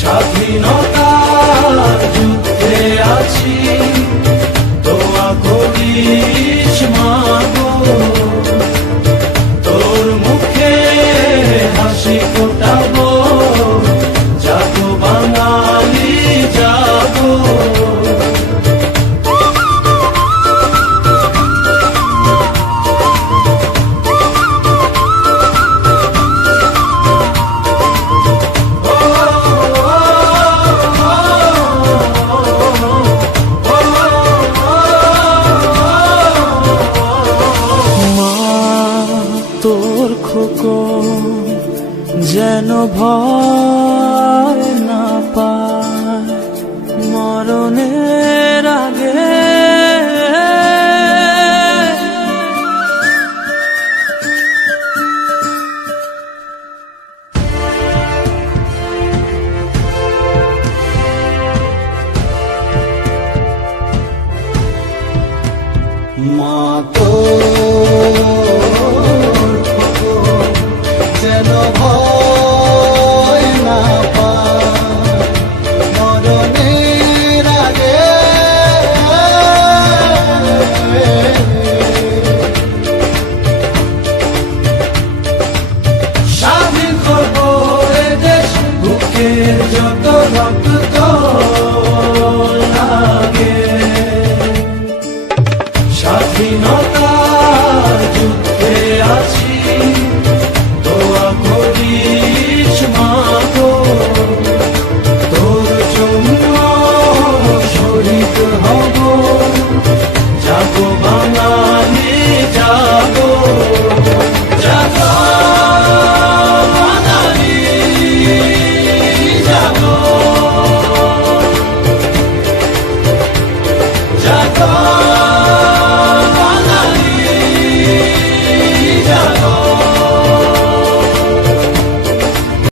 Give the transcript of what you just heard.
স্বাধীনতার যুদ্ধে আছি, দোয়া করিস মা গো, তোর মুখে হাসি ফোটাবো, জাগো বাঙালি জাগো। তোর খোকন যেন ভয় না পায় মরণের আগে, মা তো যেন ভয় না পায় মরণের আগে, স্বাধীন করবো এ দেশ, বুকের যত রক্ত